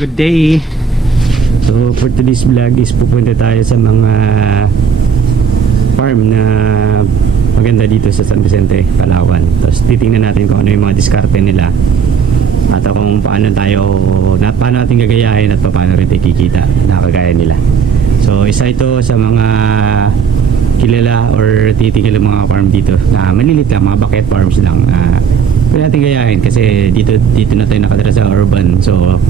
Good day. So for today's vlog is pupunta tayo sa mga farm na maganda dito sa San Vicente, Palawan. Tapos titingnan natin kung ano yung mga diskarte nila at kung paano natin gagayahin at paano rin tayo kikita na kagaya nila. So isa ito sa mga kilala or titigil mga farm dito na malilit lang, mga bucket farms lang na pwede natin gayahin kasi dito na tayo nakatira sa urban. So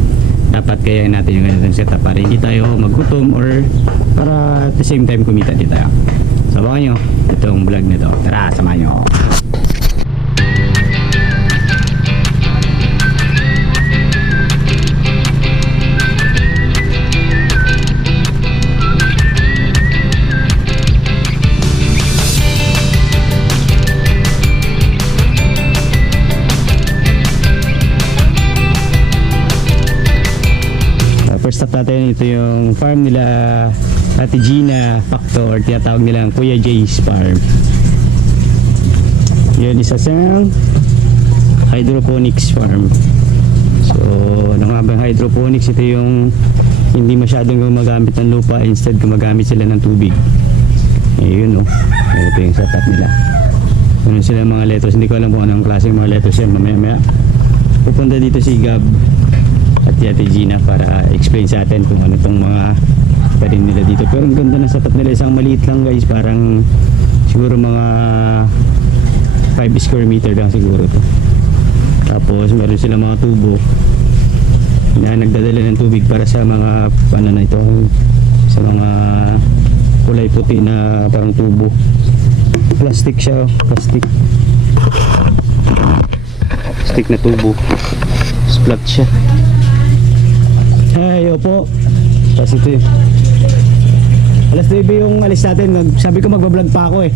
dapat gayahin natin yung ganitong setup para hindi tayo magutom or para at the same time kumita din tayo. So baka nyo itong vlog na to. Tara, samahan nyo. First stop natin, ito yung farm nila Ate Gina Pacto or tinatawag nilang Kuya Jay's Farm. Yun, isa siyang hydroponics farm. So ano nga ba hydroponics? Ito yung hindi masyadong gumagamit ng lupa, instead gumagamit sila ng tubig. Yun, ito yung setup nila. Ano sila mga lettuce, hindi ko alam kung anong klaseng mga lettuce yan. Mamaya pupunta dito si Gab at Ate Gina para explain sa atin kung ano itong mga parin nila dito. Pero ang ganda na setup nila, isang maliit lang guys, parang siguro mga 5 square meter lang siguro to. Tapos meron sila mga tubo na nagdadala ng tubig para sa mga ano na ito, sa mga kulay puti na parang tubo. Plastic siya, plastic na tubo, splat siya. Ay, opo. Tapos ito yun. Alas 9 yung alis natin. Sabi ko magbablog pa ako eh.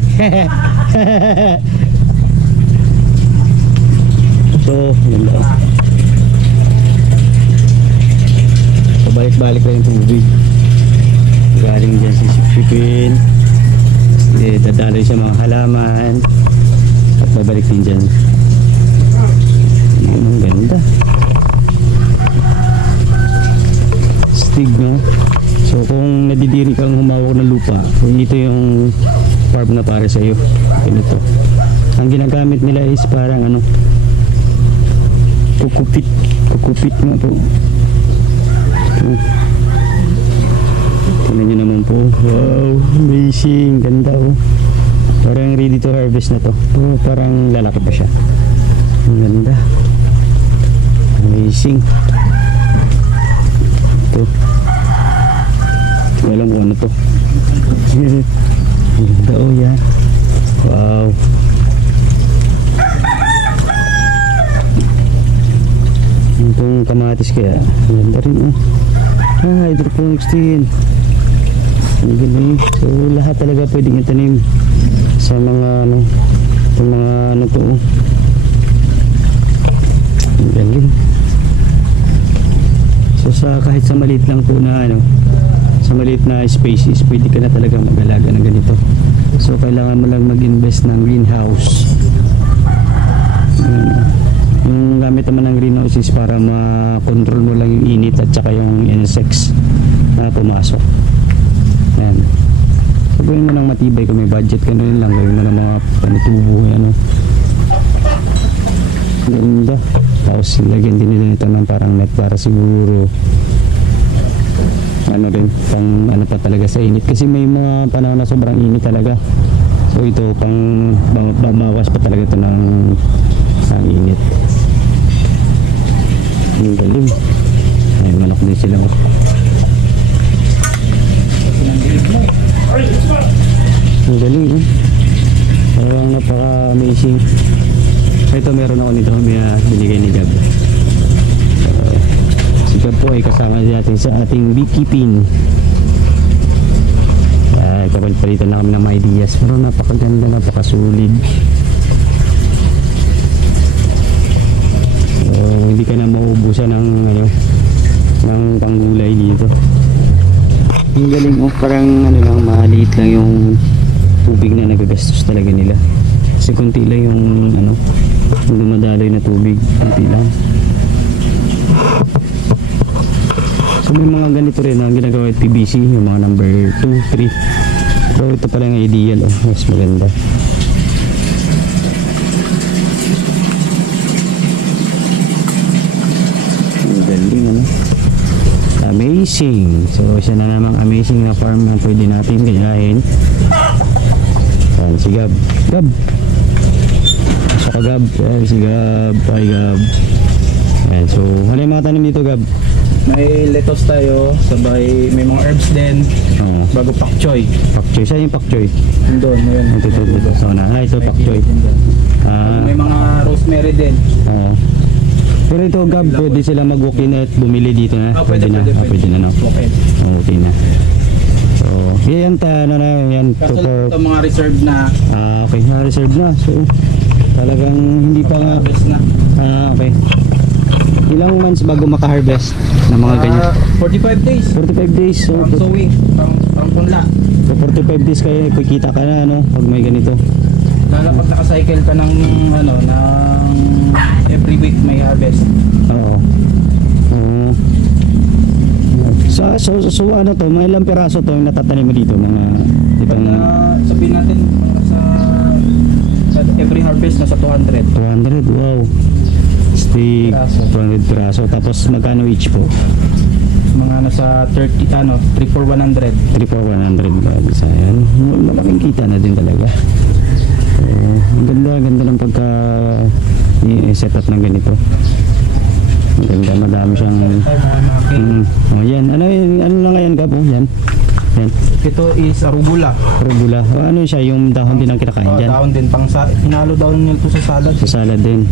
So, yun lang. Pabalik-balik lang yung tubig. Galing dyan si Sipsipin. Dadaloy sa mga halaman. At babalik din dyan. Yun, ang ganda. No? So kung nadidiri kang humawak ng lupa, ito yung farm na para sa iyo. Ito. Ang ginagamit nila is parang ano, kukupit nga po. Tingnan nyo naman po. Wow, amazing, ganda oh. Parang ready to harvest na to. Oh, parang lalaki pa siya. Ang ganda, amazing. Ito, walang kung ano to. Ganda oh yan. Wow. Itong kamatis kaya ganda rin oh. Hydroponics din. Ang galing. So lahat talaga pwedeng itanim sa mga ano, itong mga ano to oh. Ang galing. So kahit sa maliit lang po na ano, sa maliit na space is pwede ka na talaga mag-alaga ng ganito. So kailangan mo lang mag-invest ng greenhouse. Yung gamit naman ng greenhouse is para ma-control mo lang yung init at saka yung insects na pumasok. Ayan. So gawin mo lang matibay kung may budget ka na rin lang, gawin mo lang mga panitubo ano. Ganda. Tapos lagyan din nila ito ng parang net para siguro ano rin, pang ano pa talaga sa init. Kasi may mga panahon na sobrang init talaga. So ito pang babawas pa talaga ito ng init. Ang galing. Ay, manok din sila. Ang galing eh. Parang napaka-amazing. Ito meron ako nito, may binigay ni Gab. Si Gab po ay kasama natin sa ating beekeeping. Kapalitan na kami ng mga ideas, pero napakaganda, napakasulit. So, hindi ka na mauubusan ng ano, ng panggulay dito. Ang galing oh, parang ano lang, maliit lang yung tubig na nagagastos talaga nila. Kasi konti lang yung ano, yung dumadaloy na tubig, konti lang. ganito rin ang ginagawa at PVC, yung mga number 2, 3. Pero ito pala yung ideal, oh. Mas maganda. Ang galing, ano? Amazing. So, siya na namang amazing na farm na pwede natin gayahin. Ayan, si Gab. Gab! Asa ka, Gab? Ayan, si Gab. Hi, Gab. Ayan, so, ano yung mga tanim dito, Gab? May lettuce tayo, sabay may mga herbs din, Oo. bago pak choy. Pak choy. Saan yung pak choy? Doon, ngayon. Ito. So, ito pak choy. Ah, May mga rosemary din. oo. Pero ito, Gab, pwede sila mag-walk-in at bumili dito na. Pwede na. pwede. Pwede na, no? Okay. Okay na. So, yan ano na, yan. Kaso For, ito mga reserve na okay, na-reserve na. So, talagang hindi pa nga. harvest na. Okay. Ilang months bago maka-harvest ng mga ganyan? 45 days. 45 days. So, Pang sowing, pang punla. so 45 days kayo, kikita ka na, ano, pag may ganito. Lalo pag naka-cycle ka ng every week may harvest. Oo. Oo. So, ano to, mga ilang piraso to yung natatanim mo dito? Mga Pag itong sabihin natin mga sa every harvest nasa 200. 200, wow. Stick, Piraso. 200 piraso. Tapos magkano each po? Mga nasa 3 for 100. 3 for 100 ba? Isa yan. Malaking kita na din talaga. So, ang ganda ng pagka i-set up ng ganito. Ang ganda, madami siyang Tayo mga making. yan. Ano na ngayon ka po? Yan. Yan. Ito is arugula. Rubula. Ano siya, yung dahon din ang kinakain dyan? Dahon din pang hinalo daw nila ito sa salad. Sa salad din.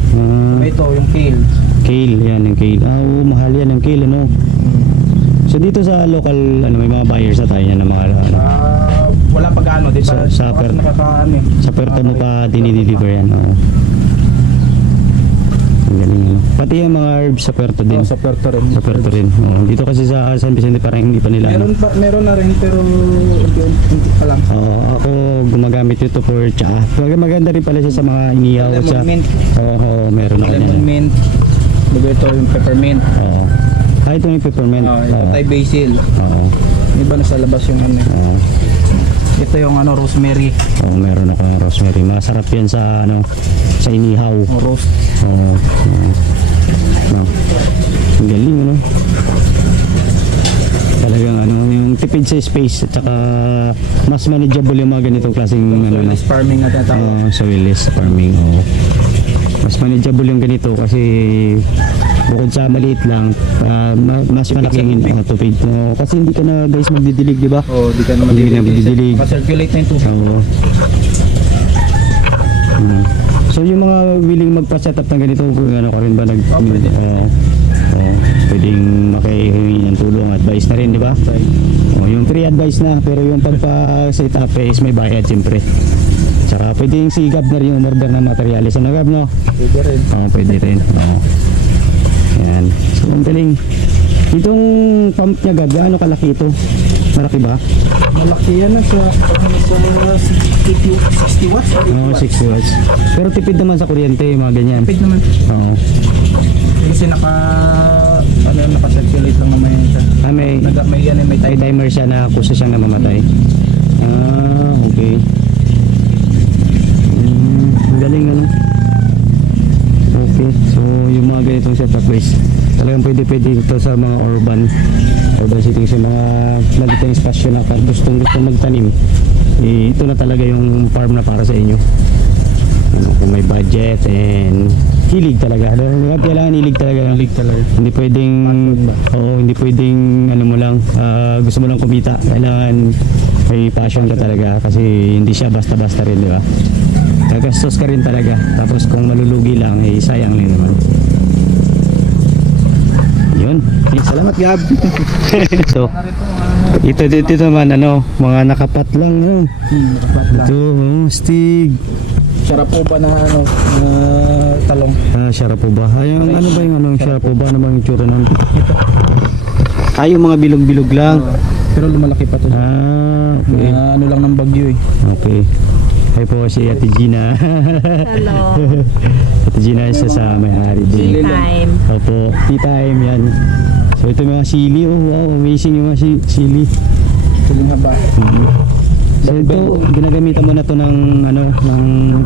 Ito yung kale. Kale, yan yung kale. Oo, mahal yan yung kale, ano? So dito sa local, may mga buyers na tayo yan ng mga, Wala pa gaano, di ba? Sa Kasi nakakaano eh. sa puerto mo pa dinideliver yan, oo. Ang galing, ano? Pati yung mga herbs sa puerto din. Sa Puerto rin. Sa puerto rin. Oo. Dito kasi sa San Vicente parang hindi pa nila, ano? Meron na rin pero hindi pa lang. Oo, ako gumagamit ito for tsaa. Maganda rin pala siya sa mga inihaw. Lemon mint. Oo, meron ako Lemon yan. mint. Bago ito yung peppermint. Oo. Ito yung peppermint. Ito tayo basil. Oo. Iba na sa labas yung ano. Oo. Ito yung rosemary. Oo, meron ako ng rosemary. Masarap yan sa sa inihaw. O roast. Oo. No. Ang galing, ano? Talagang yung tipid sa space at saka mas manageable yung mga ganitong klaseng Soilless farming na tinatawag. soilless farming. Oo. Mas manageable yung ganito kasi bukod sa maliit lang, mas malaking tupid. Kasi hindi ka na guys magdidilig, di ba? Di ka naman Hindi na magdidilig. Circulate na yung tubig. Oo. So yung mga willing magpa-set up ng ganito, ano ka rin ba pwede. pwedeng makihingi ng tulong, advice na rin, di ba? Yung free advice na, pero yung pagpa-set up is may bayad siyempre. Tsaka pwedeng si Gab na rin yung order ng materialis. Ano, Gab, no? Pwede rin. Oo, pwede rin. Oo. Yan. So, ang galing. Itong pump niya, Gab, gaano kalaki ito? Malaki ba? Malaki yan sa 60 watts or 8 Oo, watts. 60 watts. Pero tipid naman sa kuryente, yung mga ganyan. Tipid naman. Oo. Kasi naka-circulate lang naman yan siya. May May time. timer siya na kusa siyang namamatay. Okay. Ang galing, ano? Okay. So, yung mga ganitong setup guys, talagang pwede ito sa mga urban settings, yung mga malitang espasyo na gustong magtanim. Ito na talaga yung farm na para sa inyo. Kung may budget and hilig talaga. Kailangan hilig talaga. Hindi pwedeng hindi pwedeng mo lang gusto mo lang kumita. Kailangan may passion ka talaga kasi hindi siya basta-basta rin, di ba? Gagastos ka rin talaga. Tapos kung malulugi lang, sayang din naman. Yun. Salamat, Gab. Ito naman, mga nakapat lang, Nakapat lang. Ito, stig. Sharapoba na talong. Sharapoba. Yung ano ba yung Sharapoba? Ano bang itsura nun? Yung mga bilog-bilog lang. Pero lumalaki pa to. Okay. Ano lang ng bagyo eh. Okay. Hi po si Ate Gina. Hello. Ate Gina isa sa may-ari din. Sili lang. Time. Opo, tea time yan. So ito yung mga sili. Oh wow, amazing yung mga sili. Siling haba. So ito, ginagamitan mo na to ng ano, ng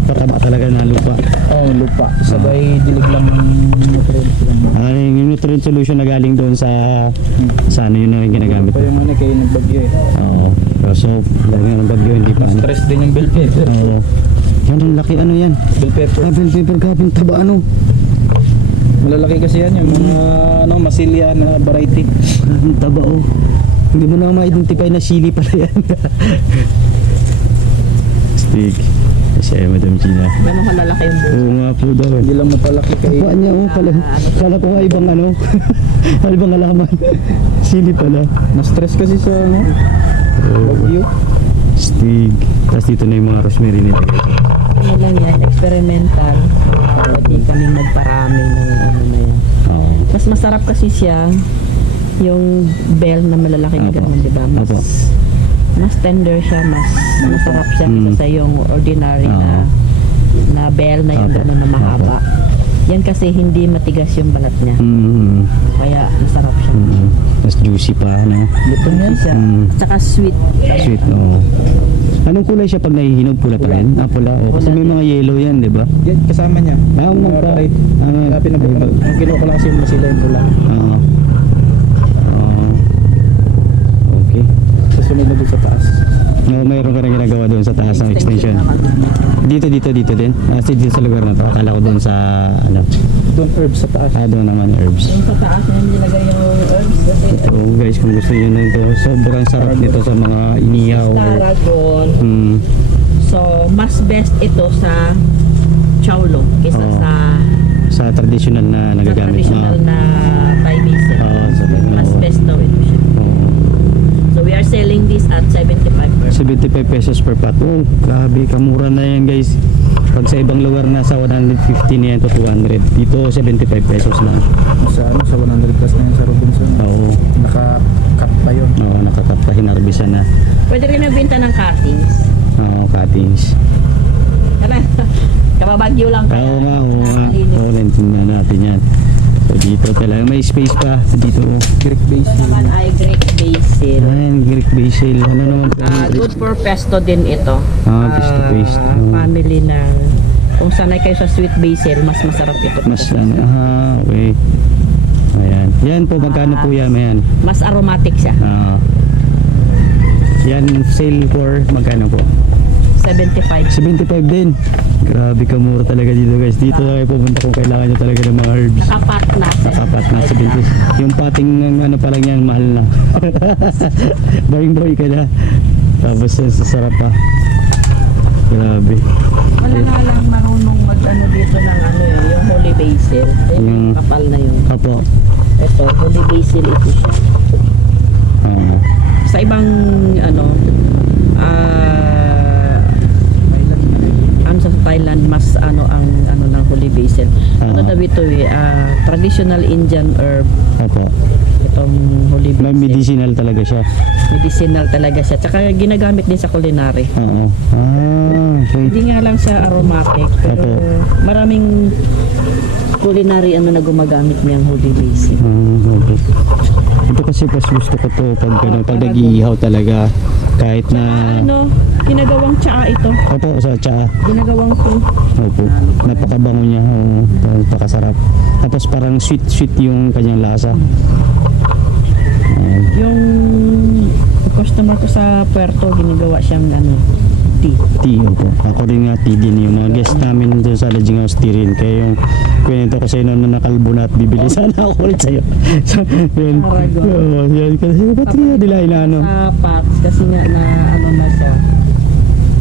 pataba talaga na lupa. Oh, lupa. Sabay dilig lang ng nutrients lang. Yung nutrient solution na galing doon sa ano yun na rin ginagamit. Pa yung ano kayo nagbagyo eh. Oo. So, lagi ng bagyo, hindi pa ano. Stress din yung bell pepper. Oo. Yan, ang laki ano yan. Bell pepper. Bell pepper kaping taba ano. Malalaki kasi yan yung mga ano, masilya na variety. Ang taba oh. Hindi mo na ma-identify na sili pala yan. Stick. Kasi ay Madam Gina. Ganun kalalaki yung buhok. Oo nga po daw. Hindi lang mapalaki kay Kapaan niya oh pala. Kala ko nga ibang ano. Ibang alaman. Sili pala. na-stress kasi sa ano, bagyo. Stig. Tapos dito na yung mga rosemary nila. Ano lang yan, experimental. Pwede kaming magparami ng ano na yan. Oo. Mas masarap kasi siya yung bell na malalaking Opo. ganun, di ba? Opo. Mas tender siya, mas masarap siya kaysa sa yung ordinary na bell na yung Opo. ganun na mahaba. Yan kasi hindi matigas yung balat niya. Mm. Kaya masarap siya. Mm. Tapos juicy pa, ano? Luto niyan. Siya. Mm. Tsaka sweet. Sweet, oo. Anong kulay siya pag nahihinog? Pula pa rin? Ah, pula. Oh. Kasi Pula may din. mga yellow yan, di ba? Yan, kasama niya. Ah, ang magka... variety. Ah, Sabi na iba. ang kinuha ko lang kasi yung masila yung pula. Oo. Oo. Okay. Sa sunod na doon sa taas. No, mayroon ka rin ginagawa doon sa taas ng extension. Dito din. Dito sa lugar na to. Akala ko doon sa, ano, Doon herbs sa taas. doon naman herbs. Yung sa taas na nilagay yung herbs kasi So guys, kung gusto nyo nito, sobrang sarap nito sa mga inihaw. tarragon. Hmm. So, mas best ito sa chowlo kaysa Oo. sa Sa traditional na nagagamit traditional na Thai basil. Oo, Mas oo. best daw ito siya. So, we are selling this at 75 per 75 pesos per pot. Oh, grabe, kamura na yan guys. Pag sa ibang lugar nasa 150 na yan to 200. Dito 75 pesos lang. Sa ano, sa 100 plus na yan sa Robinson. Oo. Naka-cut pa yun. Oo, nakakapta, hinarbisan na. Pwede rin nagbenta ng cuttings. Oo, cuttings. Tara, kababagyo lang. Oo nga. Nakakalinis. Oo, naintindihan natin yan. So dito talaga, may space pa dito. Greek Ito basil. naman ay Greek basil. Ayan, Greek basil. Ano naman po? Good for pesto din ito. Pesto paste. Oo. Family na kung sanay kayo sa sweet basil, mas masarap ito. Mas ano, okay. Ayan. Yan po, magkano po yan? Ayan. Mas aromatic siya. Yan, sale for magkano po? 75. 75 din. Grabe kamura talaga dito guys. Dito na kayo pumunta kung kailangan nyo talaga ng mga herbs. Nakapat na. Nakapat na 70. Yung pating ng ano pa lang yan, mahal na. Boy ka na. Tapos sasarap pa. Grabe. Wala na lang marunong mag-ano dito ng ano yung holy basil. Yung Yung- kapal na yun. Apo. Ito, holy basil ito siya. Oo. Sa ibang ano sa Thailand mas ano ang ano ng holy basil. Ano daw ito traditional Indian herb Apo. itong holy May basil. medicinal talaga siya. Medicinal talaga siya. Tsaka ginagamit din sa culinary. Oo. Okay. Hindi nga lang siya aromatic pero Opo. maraming culinary ano na gumagamit niyang holy basil. Okay. Ito kasi pas gusto ko to pag nag-iihaw talaga kahit na Ano, ginagawang tsaa ito. opo sa tsaa. Ginagawang ito. Opo. Napakabango niya. Oo. Napakasarap. Tapos parang sweet yung kanyang lasa. Yung customer ko sa Puerto, ginagawa siyang ano, tea. Tea, opo. Ako rin nga tea din yung mga guest namin doon sa Lodging House tea rin. Kaya yung kwento ko sa'yo noon na nakalbo na at bibili sana ako ulit sa'yo. So, yun. Aragon. Oo, yun. Kasi ba't nga nila inaano? Sa pots, kasi nga na ano na siya.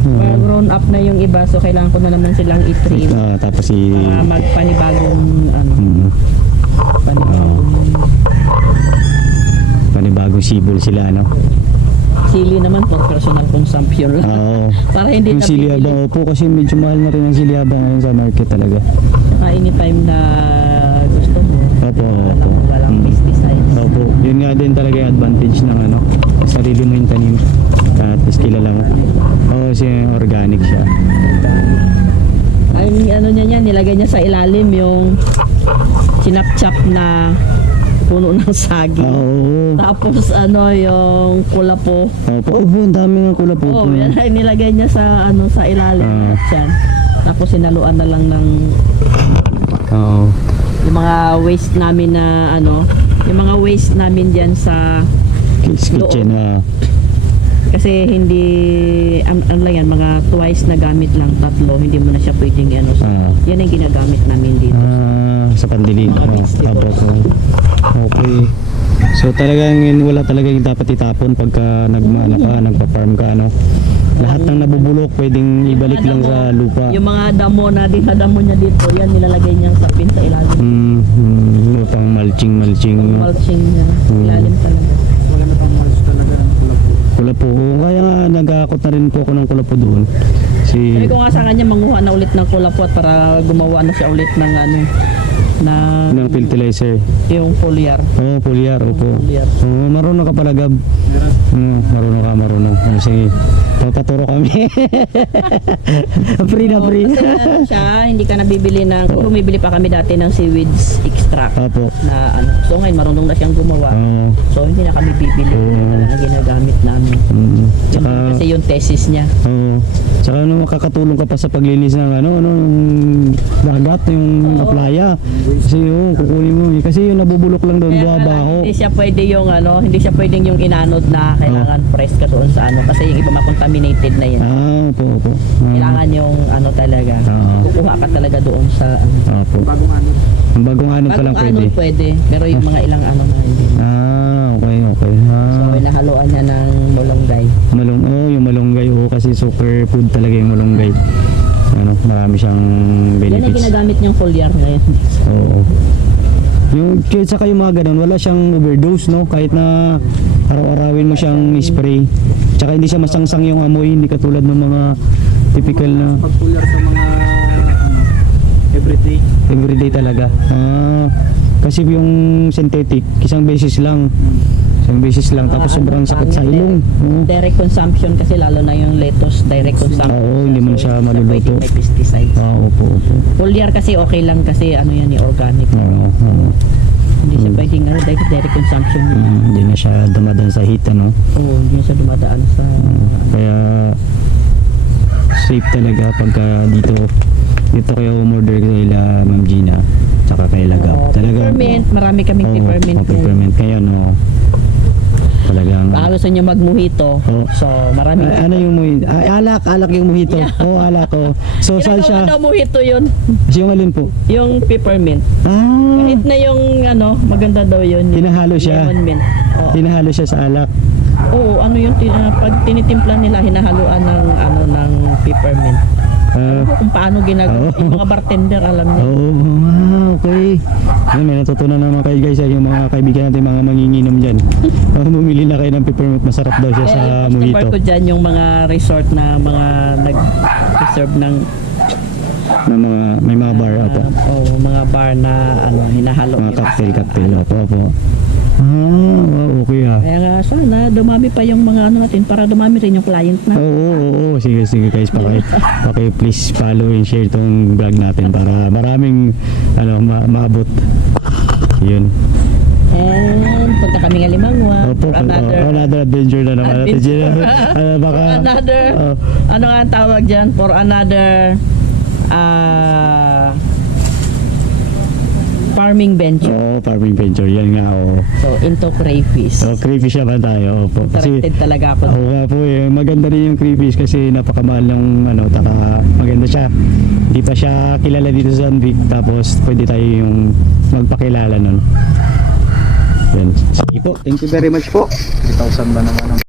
Well, grown up na yung iba, so kailangan ko na naman silang i-trim. Tapos si... Magpanibagong ano, panibagong sibol sila, ano? sili naman for personal consumption lang. Oo. Para hindi Yung na sili bibili. abang, opo, kasi medyo mahal na rin ang sili abang ngayon sa market talaga. Saka anytime na gusto mo, Opo, walang pesticides. Opo, yun nga din talaga yung advantage ng ano, sarili mo yung tanim. At least kilala mo. Oo, siya organic siya. Ay, ano niya yan, nilagay niya sa ilalim yung sinapchap na puno ng saging. Oo. Tapos ano yung kulapo. Opo, ang dami ng kulapo. Oh, yan ay nilagay niya sa ano sa ilalim. Yan. Tapos sinaluan na lang ng Oo. yung mga waste namin na ano, yung mga waste namin diyan sa Kitchen, kasi hindi ano lang yan, mga twice na gamit lang, tatlo, hindi mo na siya pwedeng ano. So, yan ang ginagamit namin dito. sa pandilig. Mga vegetables. Okay. So talagang wala talagang dapat itapon pagka nagpa-farm ka, ano. Lahat ng nabubulok pwedeng ibalik lang sa lupa. Yung mga damo na dinadamo niya dito, yan nilalagay niyang sapin sa ilalim. Pang mulching. Mulching niya. Ilalim talaga. Wala na pang malls talaga ng kulapo. Kulapo. Kaya nga nag-aakot na rin po ako ng kulapo doon. Sabi ko nga sa kanya, manguha na ulit ng kulapot para gumawa na siya ulit ng ano, ng fertilizer. yung foliar. Oo, foliar. Opo. Foliar. Oo, marunong ka pala, Gab. Marunong. Sige, papaturo kami. Free na free. Kasi ano siya, hindi ka nabibili ng, bumibili pa kami dati ng seaweeds extract Opo. na ano. So ngayon marunong na siyang gumawa. Oo. So hindi na kami bibili. Yun na ginagamit namin. Tsaka, Kasi yung thesis niya. oo. Tsaka makakatulong ka pa sa paglinis ng yung dagat, yung playa. Kasi kukunin mo. Kasi yung nabubulok lang doon, Kaya nga lang, buhabaho. hindi siya pwede yung ano, hindi siya pwedeng yung inanod na kailangan press ka doon sa ano kasi yung iba makontaminated na yan. Opo. Kailangan yung ano talaga. Kukuha ka talaga doon sa ano. Opo. Bagong ano. Ang bagong ano pa lang Bagong pwede. ano pwede, pero yung mga ilang ano na hindi. Okay. So inahaluan niya ng malunggay. Yung malunggay, kasi super food talaga yung malunggay. Marami siyang Yan ang benefits. ginagamit niyang foliar ngayon. Oo. Yung saka yung mga ganun, wala siyang overdose, no? Kahit na araw-arawin mo siyang spray. Tsaka hindi siya masangsang yung amoy, hindi katulad ng mga typical na Pagpular sa mga ano, everyday talaga. Kasi yung synthetic, isang beses lang. Tapos sobrang sakit sa ilong. Direct consumption kasi lalo na yung lettuce, direct consumption. Oo, hindi mo na siya maluluto. May pesticides. Opo. Foliar kasi okay lang kasi ano yan, organic. Oo. Hindi siya pwedeng direct consumption. Hindi na siya dumadaan sa heat, ano. Oo, hindi siya dumadaan sa... Kaya safe talaga pagka dito kayo umorder kaila Ma'am Gina tsaka kay Lagab. Talaga. Peppermint, marami kaming peppermint. Peppermint ngayon, talagang Baka gusto nyo mag-mojito. So, marami. ano yung mojito? Alak yung mojito. Alak. So saan siya? daw mojito yun. Yung alin po? Yung peppermint. Kahit na yung ano, maganda daw yun. yung Hinahalo siya. Lemon mint. Oo. Hinahalo siya sa alak. Oo, ano yung pag tinitimpla nila, hinahaluan ng peppermint. Kung paano ginagawa. Yung mga bartender, alam niya. Okay. May natutunan naman kayo guys, yung mga kaibigan natin, mga manginginom dyan. Bumili na kayo ng peppermint, masarap daw siya sa mojito. Customer ko dyan yung mga resort na mga nag-reserve ng May mga bar, opo. mga bar na ano, hinahalo Mga nila. cocktail, opo. Okay Kaya nga sana dumami pa yung mga ano natin para dumami rin yung client na. Oo. Sige guys, please follow and share tong vlog natin para maraming maabot. Yun. And punta kami ng Limangwa Opo, for another adventure na naman natin. Baka ano nga ang tawag dyan? For another farming venture. Farming venture. Yan nga, So, into crayfish. crayfish naman tayo. Opo. Interested talaga ako. Ako nga po maganda rin yung crayfish kasi napakamahal ng taka maganda siya. Hindi pa siya kilala dito sa Sandvik, tapos pwede tayo yung magpakilala nun. Yan. Sige po. Thank you very much po. 3,000 ba naman ang